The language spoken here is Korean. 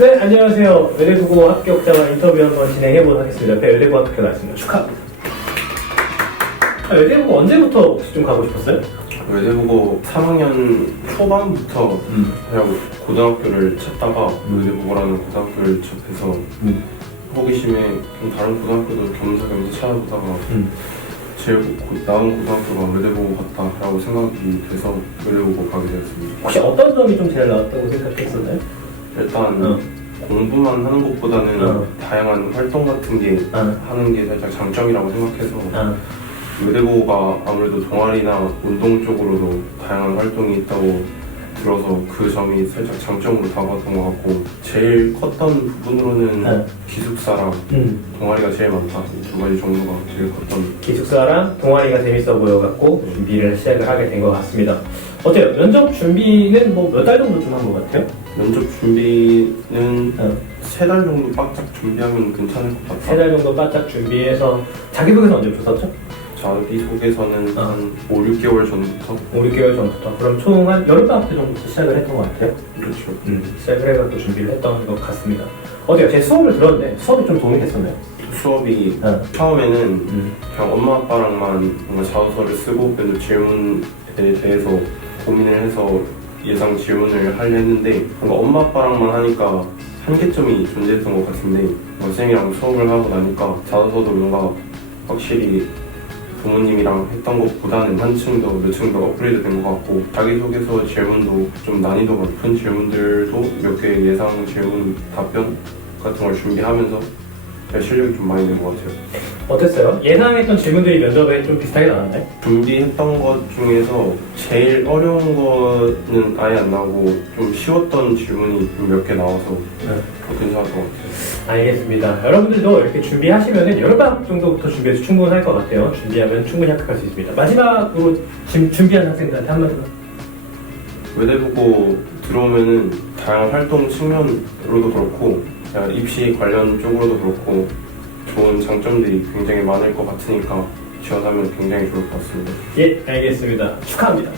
네, 안녕하세요. 외대국어 합격자와 인터뷰 한번 진행해보도록 하겠습니다. 외대국어 합격자 나왔습니다. 축하합니다. 아, 외대국어 언제부터 혹시 좀 가고 싶었어요? 외대국어 3학년 초반부터 음. 그냥 고등학교를 찾다가 외대국어라는 고등학교를 접해서 음. 호기심에 좀 다른 고등학교도 겸사겸사 찾아보다가 음. 제일 고- 나은 고등학교가 외대국어 같다라고 생각이 돼서 외대국어 가게 되었습니다. 혹시 어떤 점이 좀 제일 나았다고 생각했었나요? 일단 어. 공부만 하는 것보다는 어. 다양한 활동 같은 게 아, 하는 게 살짝 장점이라고 생각해서 아, 외대국어가 아무래도 동아리나 운동 쪽으로도 다양한 활동이 있다고 들어서 그 점이 살짝 장점으로 다가왔던 것 같고 제일 컸던 부분으로는 네. 기숙사랑 음. 동아리가 제일 많다 이 두 가지 정도가 제일 컸던 기숙사랑 동아리가 재밌어 보여갖고 준비를 시작을 하게 된 것 같습니다. 어때요? 면접 준비는 뭐 몇 달 정도 좀 한 것 같아요? 면접 준비는 어. 세달 정도 바짝 준비하면 괜찮을 것 같아 세달 정도 바짝 준비해서 자기소개서 언제 줬었죠? 자기 소개서는 어. 한 5, 6개월 전부터 5, 6개월 전부터. 그럼 총 한 여름방학 때 정도부터 시작을 했던 것 같아요. 그렇죠 음, 시작을 해갖고 준비를 했던 것 같습니다. 어때요? 제 수업을 들었는데 수업이 좀 도움이 됐었나요? 수업이 어. 처음에는 음. 그냥 엄마 아빠랑만 뭔가 자소서를 쓰고 그래도 질문에 대해서 고민을 해서 예상 질문을 하려 했는데 뭔가 엄마 아빠랑만 하니까 한계점이 존재했던 것 같은데 선생님이랑 수업을 하고 나니까 자소서도 뭔가 확실히 부모님이랑 했던 것보다는 한층 더 몇 층 더 업그레이드 된 것 같고 자기소개서 질문도 좀 난이도가 높은 질문들도 몇 개 예상 질문 답변 같은 걸 준비하면서 실력이 좀 많이 는것 같아요. 어땠어요? 예상했던 질문들이 면접에 좀 비슷하게 나왔나요? 준비했던 것 중에서 제일 어려운 거는 아예 안 나오고 좀 쉬웠던 질문이 몇 개 나와서 네. 더 괜찮았던 것 같아요. 알겠습니다. 여러분들도 이렇게 준비하시면 여름방학 정도부터 준비해서 충분할 것 같아요. 준비하면 충분히 합격할 수 있습니다. 마지막으로 지금 준비한 학생들한테 한마디만. 외대 보고 들어오면은 다양한 활동 측면으로도 그렇고 그냥 입시 관련 쪽으로도 그렇고 좋은 장점들이 굉장히 많을 것 같으니까 지원하면 굉장히 좋을 것 같습니다. 예, 알겠습니다. 축하합니다.